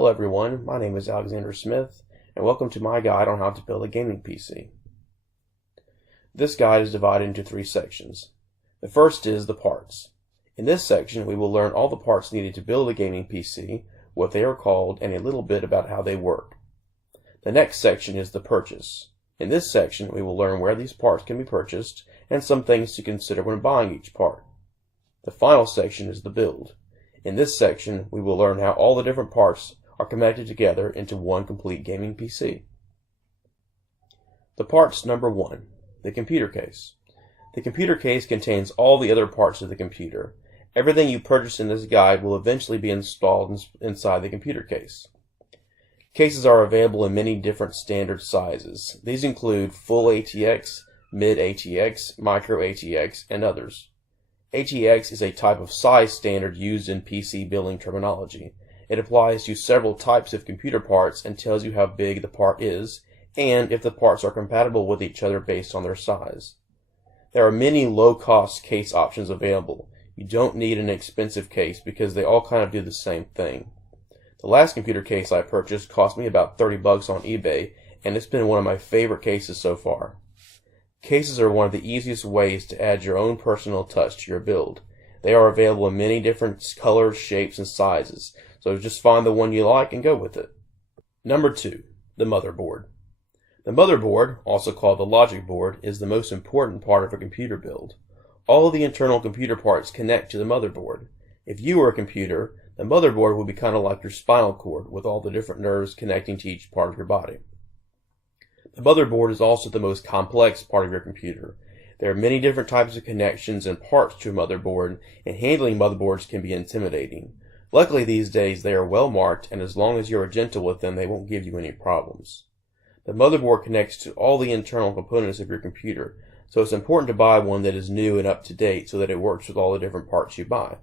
Hello everyone, my name is Alexander Smith, and welcome to my guide on how to build a gaming PC. This guide is divided into 3 sections. The first is the parts. In this section, we will learn all the parts needed to build a gaming PC, what they are called, and a little bit about how they work. The next section is the purchase. In this section, we will learn where these parts can be purchased and some things to consider when buying each part. The final section is the build. In this section, we will learn how all the different parts are connected together into one complete gaming PC. The parts number 1, the computer case. The computer case contains all the other parts of the computer. Everything you purchase in this guide will eventually be installed inside the computer case. Cases are available in many different standard sizes. These include full ATX, mid ATX, micro ATX, and others. ATX is a type of size standard used in PC building terminology. It applies to several types of computer parts and tells you how big the part is, and if the parts are compatible with each other based on their size. There are many low-cost case options available. You don't need an expensive case because they all kind of do the same thing. The last computer case I purchased cost me about $30 on eBay, and it's been one of my favorite cases so far. Cases are one of the easiest ways to add your own personal touch to your build. They are available in many different colors, shapes, and sizes, so just find the one you like and go with it. Number 2, the motherboard. The motherboard, also called the logic board, is the most important part of a computer build. All of the internal computer parts connect to the motherboard. If you were a computer, the motherboard would be kind of like your spinal cord with all the different nerves connecting to each part of your body. The motherboard is also the most complex part of your computer. There are many different types of connections and parts to a motherboard, and handling motherboards can be intimidating. Luckily these days they are well marked, and as long as you are gentle with them, they won't give you any problems. The motherboard connects to all the internal components of your computer, so it's important to buy one that is new and up to date so that it works with all the different parts you buy.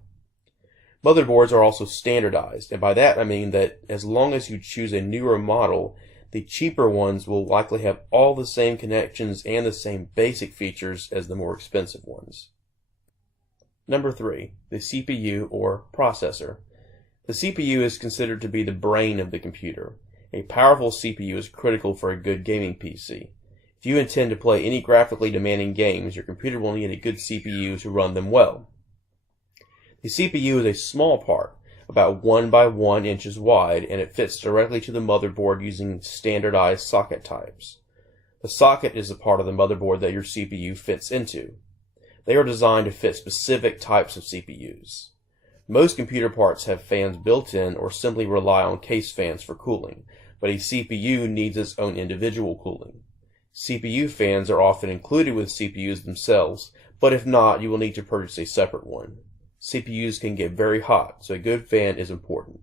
Motherboards are also standardized, and by that I mean that as long as you choose a newer model, the cheaper ones will likely have all the same connections and the same basic features as the more expensive ones. Number 3, the CPU or processor. The CPU is considered to be the brain of the computer. A powerful CPU is critical for a good gaming PC. If you intend to play any graphically demanding games, your computer will need a good CPU to run them well. The CPU is a small part, about 1 by 1 inches wide, and it fits directly to the motherboard using standardized socket types. The socket is the part of the motherboard that your CPU fits into. They are designed to fit specific types of CPUs. Most computer parts have fans built in or simply rely on case fans for cooling, but a CPU needs its own individual cooling. CPU fans are often included with CPUs themselves, but if not, you will need to purchase a separate one. CPUs can get very hot, so a good fan is important.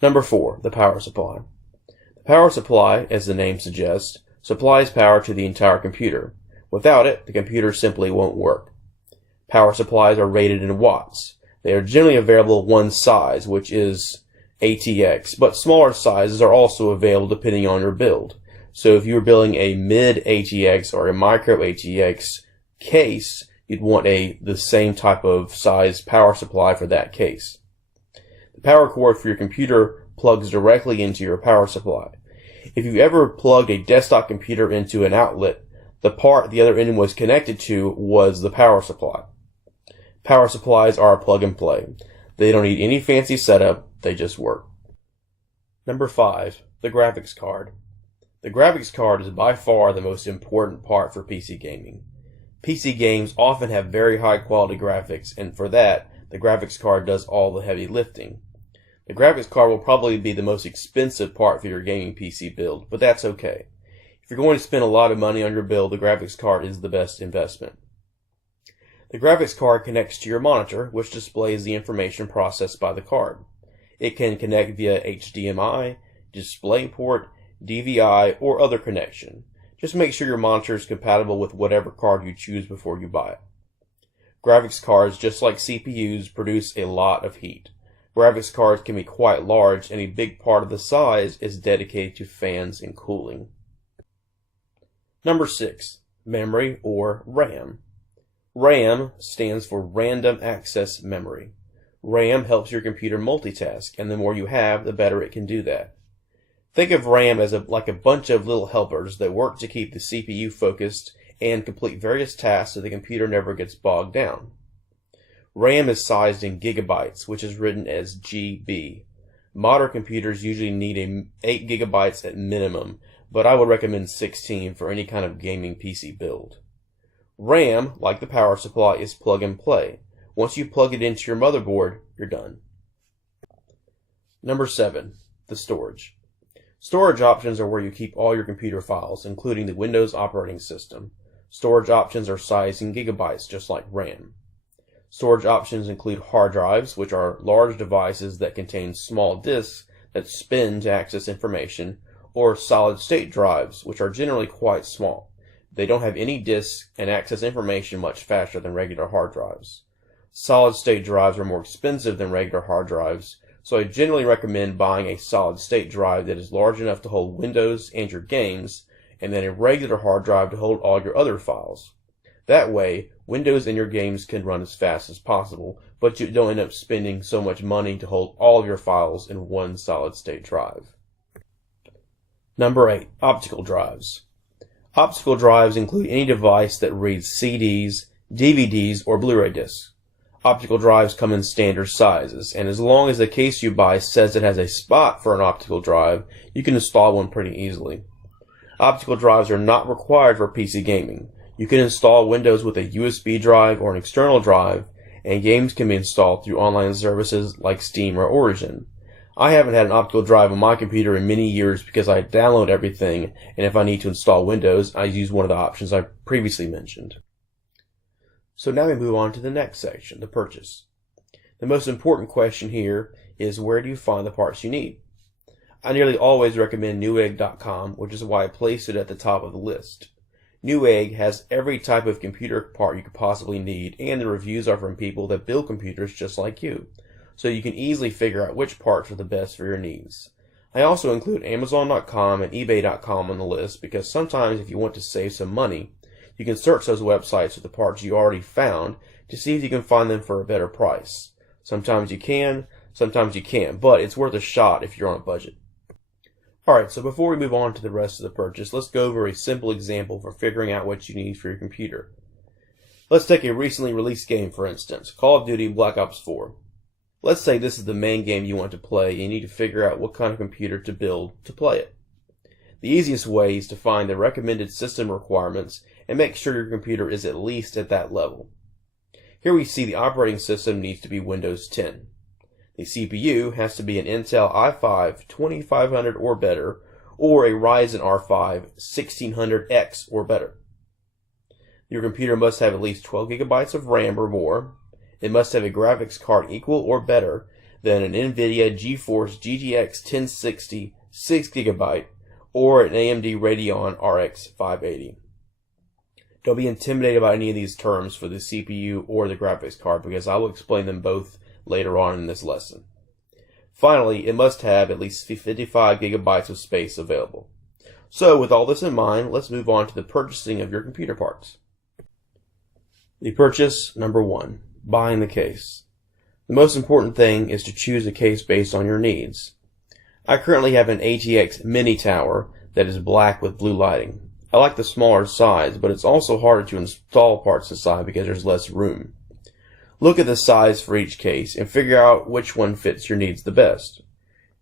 Number 4, the power supply. The power supply, as the name suggests, supplies power to the entire computer. Without it, the computer simply won't work. Power supplies are rated in watts. They are generally available one size, which is ATX, but smaller sizes are also available depending on your build. So if you were building a mid ATX or a micro ATX case, you'd want the same type of size power supply for that case. The power cord for your computer plugs directly into your power supply. If you ever plugged a desktop computer into an outlet, the part the other end was connected to was the power supply. Power supplies are plug and play. They don't need any fancy setup, they just work. Number 5, the graphics card. The graphics card is by far the most important part for PC gaming. PC games often have very high quality graphics, and for that, the graphics card does all the heavy lifting. The graphics card will probably be the most expensive part for your gaming PC build, but that's okay. If you're going to spend a lot of money on your build, the graphics card is the best investment. The graphics card connects to your monitor, which displays the information processed by the card. It can connect via HDMI, DisplayPort, DVI, or other connection. Just make sure your monitor is compatible with whatever card you choose before you buy it. Graphics cards, just like CPUs, produce a lot of heat. Graphics cards can be quite large, and a big part of the size is dedicated to fans and cooling. Number 6, memory or RAM. RAM stands for Random Access Memory. RAM helps your computer multitask, and the more you have, the better it can do that. Think of RAM as like a bunch of little helpers that work to keep the CPU focused and complete various tasks so the computer never gets bogged down. RAM is sized in gigabytes, which is written as GB. Modern computers usually need 8 gigabytes at minimum, but I would recommend 16 for any kind of gaming PC build. RAM, like the power supply, is plug and play. Once you plug it into your motherboard, you're done. Number 7, the storage. Storage options are where you keep all your computer files, including the Windows operating system. Storage options are sized in gigabytes, just like RAM. Storage options include hard drives, which are large devices that contain small disks that spin to access information, or solid-state drives, which are generally quite small. They don't have any disks and access information much faster than regular hard drives. Solid-state drives are more expensive than regular hard drives, so I generally recommend buying a solid-state drive that is large enough to hold Windows and your games, and then a regular hard drive to hold all your other files. That way, Windows and your games can run as fast as possible, but you don't end up spending so much money to hold all of your files in one solid-state drive. Number 8, optical drives. Optical drives include any device that reads CDs, DVDs, or Blu-ray discs. Optical drives come in standard sizes, and as long as the case you buy says it has a spot for an optical drive, you can install one pretty easily. Optical drives are not required for PC gaming. You can install Windows with a USB drive or an external drive, and games can be installed through online services like Steam or Origin. I haven't had an optical drive on my computer in many years because I download everything, and if I need to install Windows, I use one of the options I previously mentioned. So now we move on to the next section, the purchase. The most important question here is, where do you find the parts you need? I nearly always recommend Newegg.com, which is why I placed it at the top of the list. Newegg has every type of computer part you could possibly need, and the reviews are from people that build computers just like you, so you can easily figure out which parts are the best for your needs. I also include Amazon.com and eBay.com on the list because sometimes if you want to save some money, you can search those websites for the parts you already found to see if you can find them for a better price. Sometimes you can, sometimes you can't, but it's worth a shot if you're on a budget. Alright, so before we move on to the rest of the purchase, let's go over a simple example for figuring out what you need for your computer. Let's take a recently released game, for instance, Call of Duty Black Ops 4. Let's say this is the main game you want to play and you need to figure out what kind of computer to build to play it. The easiest way is to find the recommended system requirements and make sure your computer is at least at that level. Here we see the operating system needs to be Windows 10. The CPU has to be an Intel i5 2500 or better, or a Ryzen R5 1600X or better. Your computer must have at least 12 gigabytes of RAM or more. It must have a graphics card equal or better than an NVIDIA GeForce GTX 1060 6GB or an AMD Radeon RX 580. Don't be intimidated by any of these terms for the CPU or the graphics card because I will explain them both later on in this lesson. Finally, it must have at least 55 gigabytes of space available. So with all this in mind, let's move on to the purchasing of your computer parts. The purchase number 1, buying the case. The most important thing is to choose a case based on your needs. I currently have an ATX mini tower that is black with blue lighting. I like the smaller size, but it's also harder to install parts inside because there's less room. Look at the size for each case and figure out which one fits your needs the best.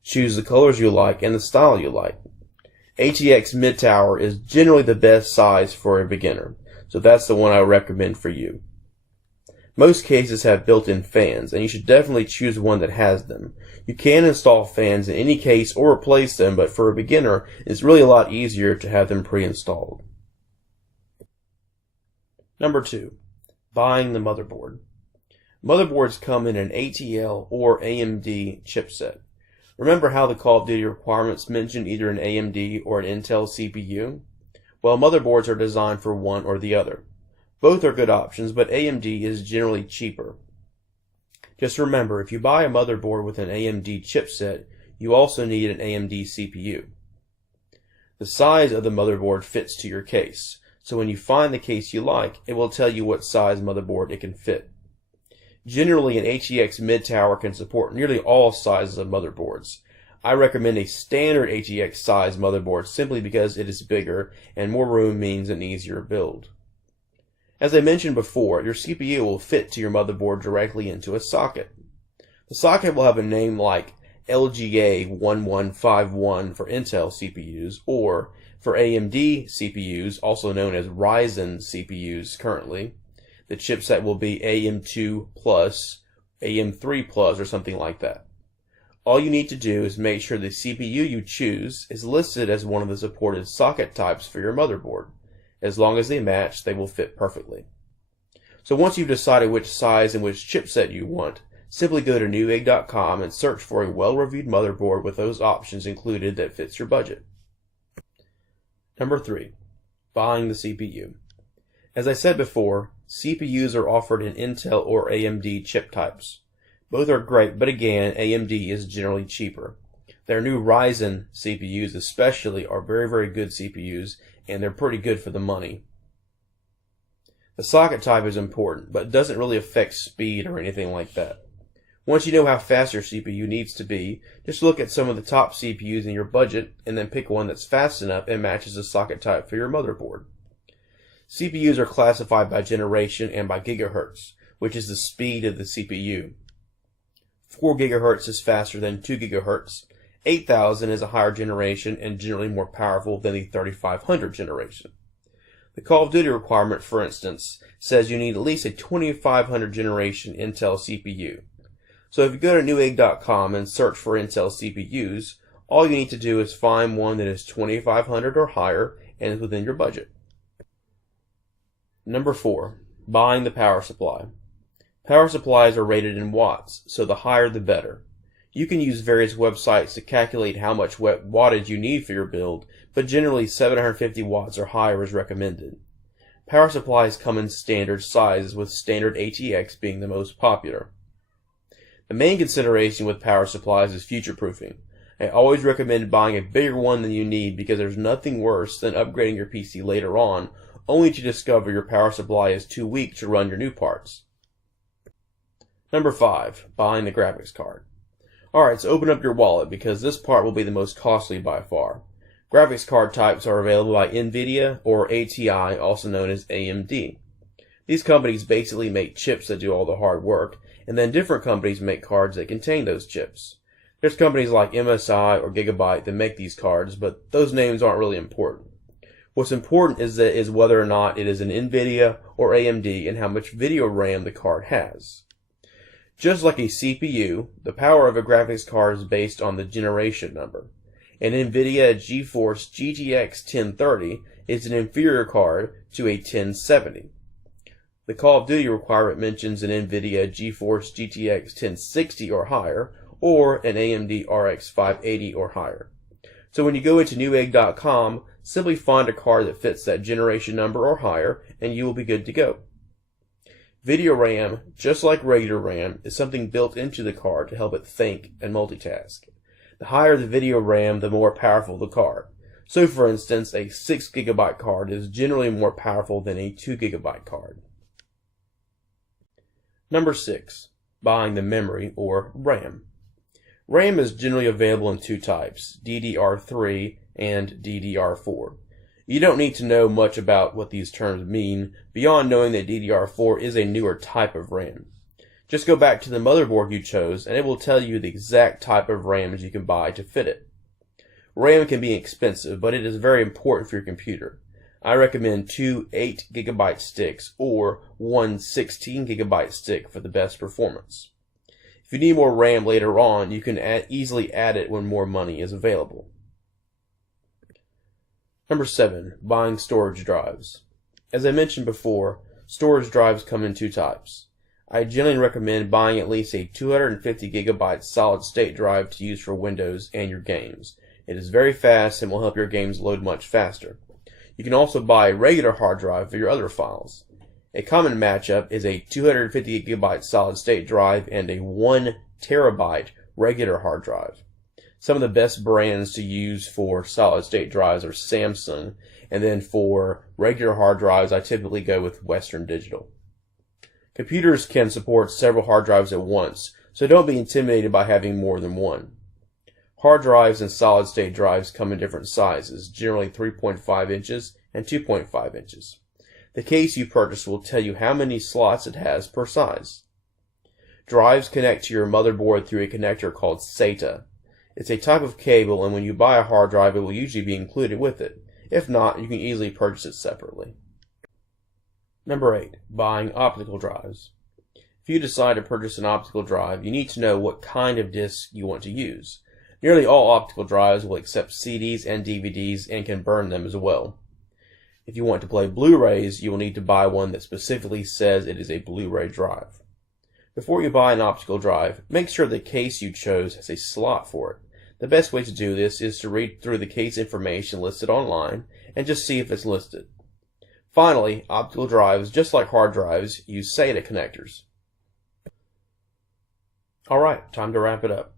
Choose the colors you like and the style you like. ATX mid-tower is generally the best size for a beginner, so that's the one I recommend for you. Most cases have built-in fans, and you should definitely choose one that has them. You can install fans in any case or replace them, but for a beginner, it's really a lot easier to have them pre-installed. Number 2, buying the motherboard. Motherboards come in an ATL or AMD chipset. Remember how the Call of Duty requirements mention either an AMD or an Intel CPU? Well, motherboards are designed for one or the other. Both are good options, but AMD is generally cheaper. Just remember, if you buy a motherboard with an AMD chipset, you also need an AMD CPU. The size of the motherboard fits to your case, so when you find the case you like, it will tell you what size motherboard it can fit. Generally, an HEX mid-tower can support nearly all sizes of motherboards. I recommend a standard HEX size motherboard simply because it is bigger and more room means an easier build. As I mentioned before, your CPU will fit to your motherboard directly into a socket. The socket will have a name like LGA1151 for Intel CPUs, or for AMD CPUs, also known as Ryzen CPUs currently, the chipset will be AM2 Plus, AM3 Plus, or something like that. All you need to do is make sure the CPU you choose is listed as one of the supported socket types for your motherboard. As long as they match, they will fit perfectly. So once you've decided which size and which chipset you want, simply go to newegg.com and search for a well-reviewed motherboard with those options included that fits your budget. Number 3. Buying the CPU. As I said before, CPUs are offered in Intel or AMD chip types. Both are great, but again, AMD is generally cheaper. Their new Ryzen CPUs especially are very, very good CPUs, and they're pretty good for the money. The socket type is important, but it doesn't really affect speed or anything like that. Once you know how fast your CPU needs to be, just look at some of the top CPUs in your budget and then pick one that's fast enough and matches the socket type for your motherboard. CPUs are classified by generation and by gigahertz, which is the speed of the CPU. 4 gigahertz is faster than 2 gigahertz. 8000 is a higher generation and generally more powerful than the 3500 generation. The Call of Duty requirement, for instance, says you need at least a 2500 generation Intel CPU. So if you go to newegg.com and search for Intel CPUs, all you need to do is find one that is 2500 or higher and is within your budget. Number 4. Buying the power supply. Power supplies are rated in watts, so the higher the better. You can use various websites to calculate how much wattage you need for your build, but generally 750 watts or higher is recommended. Power supplies come in standard sizes, with standard HEX being the most popular. The main consideration with power supplies is future-proofing. I always recommend buying a bigger one than you need because there's nothing worse than upgrading your PC later on, only to discover your power supply is too weak to run your new parts. Number 5. Buying the graphics card. Alright, so open up your wallet because this part will be the most costly by far. Graphics card types are available by NVIDIA or ATI, also known as AMD. These companies basically make chips that do all the hard work, and then different companies make cards that contain those chips. There's companies like MSI or Gigabyte that make these cards, but those names aren't really important. What's important is whether or not it is an NVIDIA or AMD and how much video RAM the card has. Just like a CPU, the power of a graphics card is based on the generation number. An NVIDIA GeForce GTX 1030 is an inferior card to a 1070. The Call of Duty requirement mentions an NVIDIA GeForce GTX 1060 or higher, or an AMD RX 580 or higher. So when you go into newegg.com, simply find a card that fits that generation number or higher, and you will be good to go. Video RAM, just like regular RAM, is something built into the card to help it think and multitask. The higher the video RAM, the more powerful the card. So for instance, a 6 GB card is generally more powerful than a 2 GB card. Number 6. Buying the memory, or RAM. RAM is generally available in two types, DDR3 and DDR4. You don't need to know much about what these terms mean, beyond knowing that DDR4 is a newer type of RAM. Just go back to the motherboard you chose, and it will tell you the exact type of RAMs you can buy to fit it. RAM can be expensive, but it is very important for your computer. I recommend 2 8 GB sticks or one 16 GB stick for the best performance. If you need more RAM later on, you can easily add it when more money is available. Number 7. Buying storage drives. As I mentioned before, storage drives come in two types. I generally recommend buying at least a 250 GB solid-state drive to use for Windows and your games. It is very fast and will help your games load much faster. You can also buy a regular hard drive for your other files. A common matchup is a 250 GB solid-state drive and a 1 TB regular hard drive. Some of the best brands to use for solid-state drives are Samsung, and then for regular hard drives, I typically go with Western Digital. Computers can support several hard drives at once, so don't be intimidated by having more than one. Hard drives and solid-state drives come in different sizes, generally 3.5 inches and 2.5 inches. The case you purchase will tell you how many slots it has per size. Drives connect to your motherboard through a connector called SATA. It's a type of cable, and when you buy a hard drive, it will usually be included with it. If not, you can easily purchase it separately. Number 8. Buying optical drives. If you decide to purchase an optical drive, you need to know what kind of disc you want to use. Nearly all optical drives will accept CDs and DVDs and can burn them as well. If you want to play Blu-rays, you will need to buy one that specifically says it is a Blu-ray drive. Before you buy an optical drive, make sure the case you chose has a slot for it. The best way to do this is to read through the case information listed online and just see if it's listed. Finally, optical drives, just like hard drives, use SATA connectors. Alright, time to wrap it up.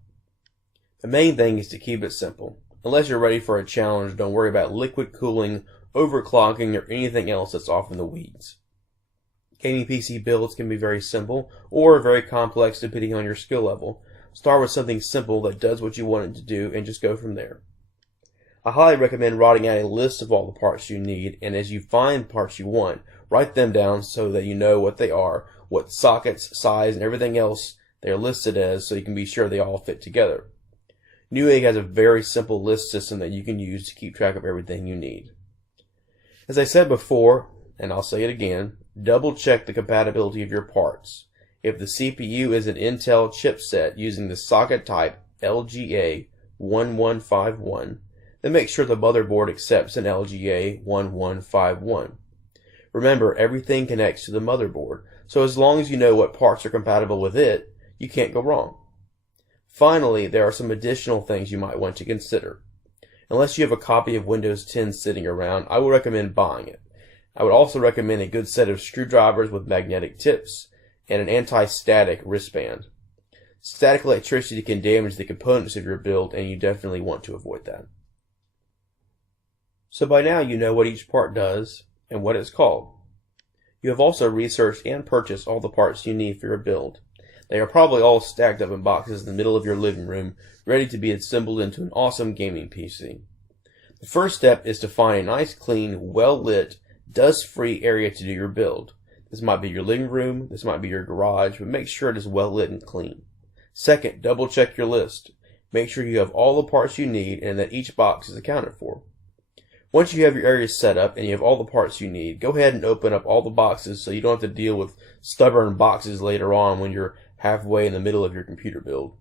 The main thing is to keep it simple. Unless you're ready for a challenge, don't worry about liquid cooling, overclocking, or anything else that's off in the weeds. Gaming PC builds can be very simple or very complex depending on your skill level. Start with something simple that does what you want it to do and just go from there. I highly recommend writing out a list of all the parts you need, and as you find parts you want, write them down so that you know what they are, what sockets, size, and everything else they are listed as, so you can be sure they all fit together. Newegg has a very simple list system that you can use to keep track of everything you need. As I said before, and I'll say it again, double check the compatibility of your parts. If the CPU is an Intel chipset using the socket type LGA 1151, then make sure the motherboard accepts an LGA 1151. Remember, everything connects to the motherboard, so as long as you know what parts are compatible with it, you can't go wrong. Finally, there are some additional things you might want to consider. Unless you have a copy of Windows 10 sitting around, I would recommend buying it. I would also recommend a good set of screwdrivers with magnetic tips and an anti-static wristband. Static electricity can damage the components of your build, and you definitely want to avoid that. So by now you know what each part does and what it's called. You have also researched and purchased all the parts you need for your build. They are probably all stacked up in boxes in the middle of your living room, ready to be assembled into an awesome gaming PC. The first step is to find a nice, clean, well-lit, dust-free area to do your build. This might be your living room, this might be your garage, but make sure it is well lit and clean. Second, double check your list. Make sure you have all the parts you need and that each box is accounted for. Once you have your area set up and you have all the parts you need, go ahead and open up all the boxes so you don't have to deal with stubborn boxes later on when you're halfway in the middle of your computer build.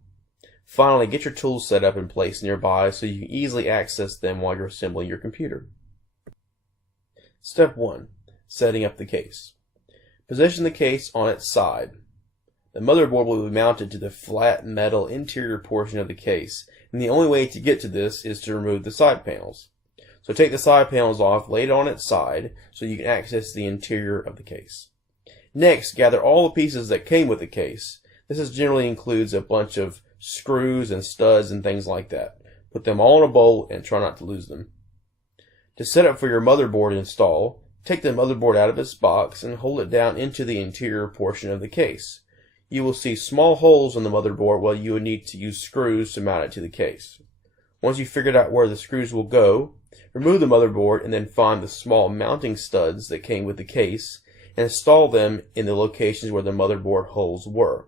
Finally, get your tools set up and placed nearby so you can easily access them while you're assembling your computer. Step 1. Setting up the case. Position the case on its side. The motherboard will be mounted to the flat metal interior portion of the case, and the only way to get to this is to remove the side panels. So take the side panels off, lay it on its side, so you can access the interior of the case. Next, gather all the pieces that came with the case. This generally includes a bunch of screws and studs and things like that. Put them all in a bowl and try not to lose them. To set up for your motherboard install, take the motherboard out of its box and hold it down into the interior portion of the case. You will see small holes in the motherboard where you would need to use screws to mount it to the case. Once you've figured out where the screws will go, remove the motherboard and then find the small mounting studs that came with the case and install them in the locations where the motherboard holes were.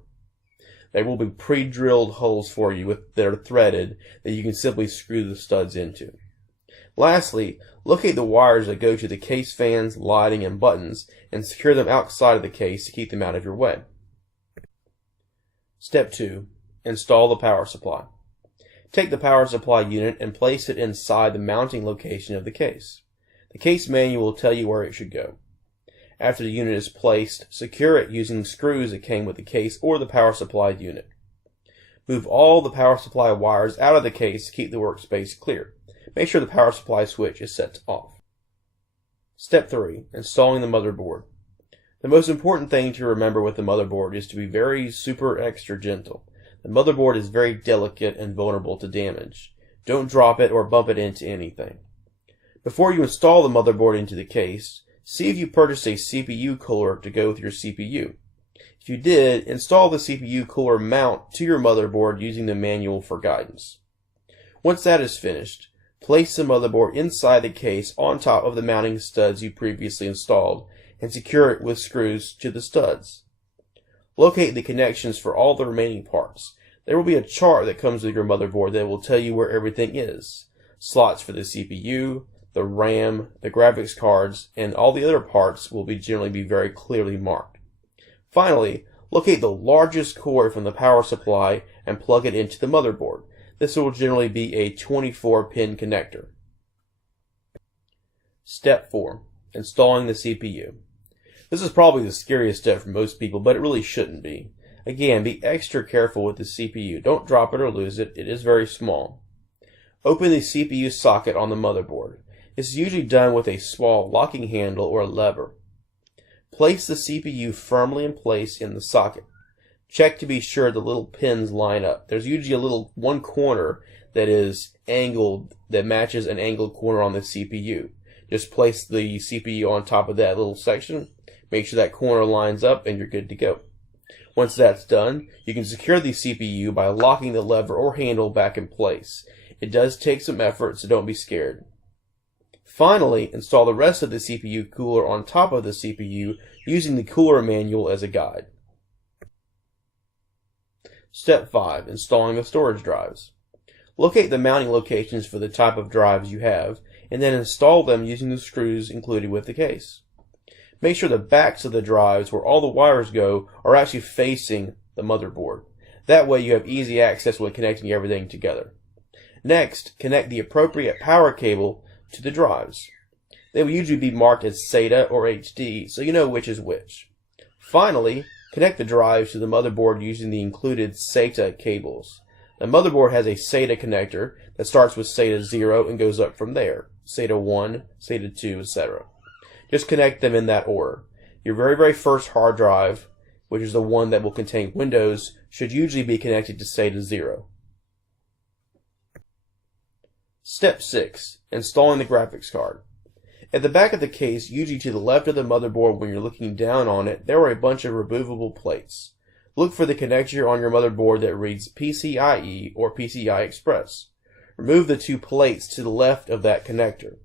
There will be pre-drilled holes for you that are threaded that you can simply screw the studs into. Lastly, locate the wires that go to the case fans, lighting, and buttons and secure them outside of the case to keep them out of your way. Step 2. Install the power supply. Take the power supply unit and place it inside the mounting location of the case. The case manual will tell you where it should go. After the unit is placed, secure it using screws that came with the case or the power supply unit. Move all the power supply wires out of the case to keep the workspace clear. Make sure the power supply switch is set to off. Step 3. Installing the motherboard. The most important thing to remember with the motherboard is to be very super extra gentle. The motherboard is very delicate and vulnerable to damage. Don't drop it or bump it into anything. Before you install the motherboard into the case, see if you purchased a CPU cooler to go with your CPU. If you did, install the CPU cooler mount to your motherboard using the manual for guidance. Once that is finished, place the motherboard inside the case on top of the mounting studs you previously installed and secure it with screws to the studs. Locate the connections for all the remaining parts. There will be a chart that comes with your motherboard that will tell you where everything is. Slots for the CPU, the RAM, the graphics cards, and all the other parts will generally be very clearly marked. Finally, locate the largest cord from the power supply and plug it into the motherboard. This will generally be a 24-pin connector. Step 4. Installing the CPU. This is probably the scariest step for most people, but it really shouldn't be. Again, be extra careful with the CPU. Don't drop it or lose it. It is very small. Open the CPU socket on the motherboard. This is usually done with a small locking handle or a lever. Place the CPU firmly in place in the socket. Check to be sure the little pins line up. There's usually a little one corner that is angled that matches an angled corner on the CPU. Just place the CPU on top of that little section. Make sure that corner lines up and you're good to go. Once that's done, you can secure the CPU by locking the lever or handle back in place. It does take some effort, so don't be scared. Finally, install the rest of the CPU cooler on top of the CPU using the cooler manual as a guide. Step 5. Installing the storage drives. Locate the mounting locations for the type of drives you have, and then install them using the screws included with the case. Make sure the backs of the drives, where all the wires go, are actually facing the motherboard. That way you have easy access when connecting everything together. Next, connect the appropriate power cable to the drives. They will usually be marked as SATA or HD, so you know which is which. Finally, connect the drives to the motherboard using the included SATA cables. The motherboard has a SATA connector that starts with SATA 0 and goes up from there. SATA 1, SATA 2, etc. Just connect them in that order. Your very first hard drive, which is the one that will contain Windows, should usually be connected to SATA 0. Step 6. Installing the graphics card. At the back of the case, usually to the left of the motherboard when you're looking down on it, there are a bunch of removable plates. Look for the connector on your motherboard that reads PCIe or PCI Express. Remove the two plates to the left of that connector.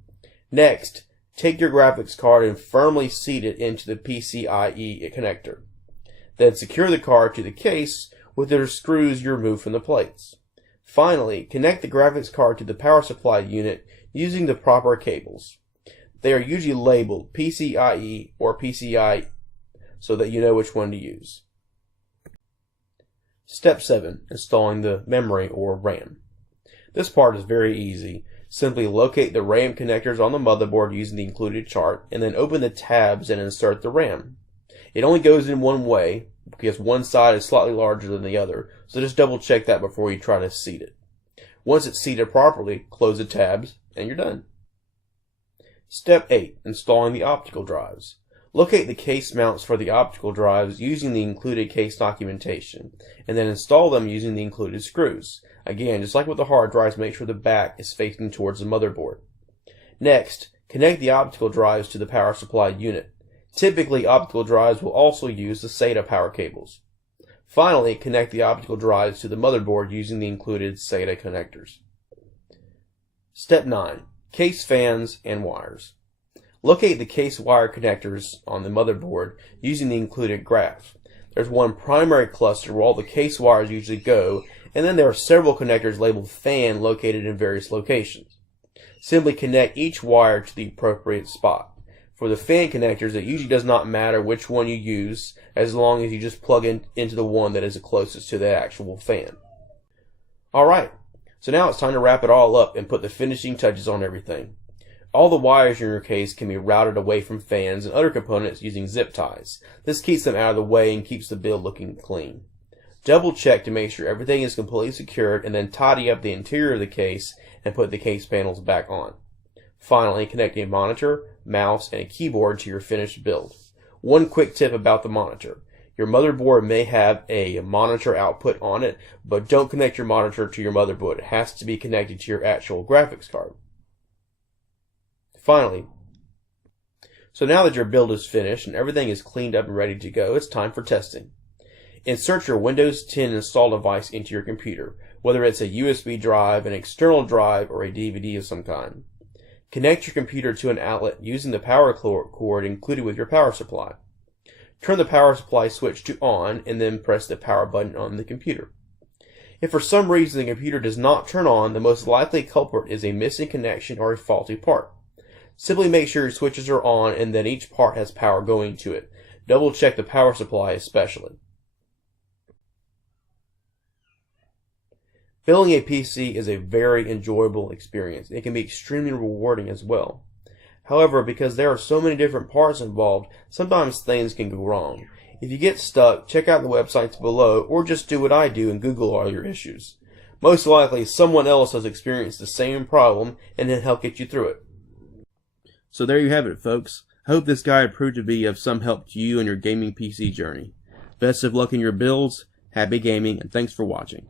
Next, take your graphics card and firmly seat it into the PCIe connector. Then secure the card to the case with the screws you removed from the plates. Finally, connect the graphics card to the power supply unit using the proper cables. They are usually labeled PCIe or PCI so that you know which one to use. Step 7. Installing the memory or RAM. This part is very easy. Simply locate the RAM connectors on the motherboard using the included chart and then open the tabs and insert the RAM. It only goes in one way because one side is slightly larger than the other, so just double check that before you try to seat it. Once it's seated properly, close the tabs and you're done. Step 8. Installing the optical drives. Locate the case mounts for the optical drives using the included case documentation, and then install them using the included screws. Again, just like with the hard drives, make sure the back is facing towards the motherboard. Next, connect the optical drives to the power supply unit. Typically, optical drives will also use the SATA power cables. Finally, connect the optical drives to the motherboard using the included SATA connectors. Step 9. Case fans and wires. Locate the case wire connectors on the motherboard using the included graph. There's one primary cluster where all the case wires usually go, and then there are several connectors labeled fan located in various locations. Simply connect each wire to the appropriate spot. For the fan connectors, it usually does not matter which one you use, as long as you just plug into the one that is the closest to the actual fan. Alright, so now it's time to wrap it all up and put the finishing touches on everything. All the wires in your case can be routed away from fans and other components using zip ties. This keeps them out of the way and keeps the build looking clean. Double check to make sure everything is completely secured and then tidy up the interior of the case and put the case panels back on. Finally, connect a monitor, mouse, and a keyboard to your finished build. One quick tip about the monitor. Your motherboard may have a monitor output on it, but don't connect your monitor to your motherboard. It has to be connected to your actual graphics card. Finally, so now that your build is finished and everything is cleaned up and ready to go, it's time for testing. Insert your Windows 10 install device into your computer, whether it's a USB drive, an external drive, or a DVD of some kind. Connect your computer to an outlet using the power cord included with your power supply. Turn the power supply switch to on and then press the power button on the computer. If for some reason the computer does not turn on, the most likely culprit is a missing connection or a faulty part. Simply make sure your switches are on and that each part has power going to it. Double check the power supply especially. Building a PC is a very enjoyable experience. It can be extremely rewarding as well. However, because there are so many different parts involved, sometimes things can go wrong. If you get stuck, check out the websites below or just do what I do and Google all your issues. Most likely, someone else has experienced the same problem and can help get you through it. So there you have it, folks. I hope this guide proved to be of some help to you on your gaming PC journey. Best of luck in your builds, happy gaming, and thanks for watching.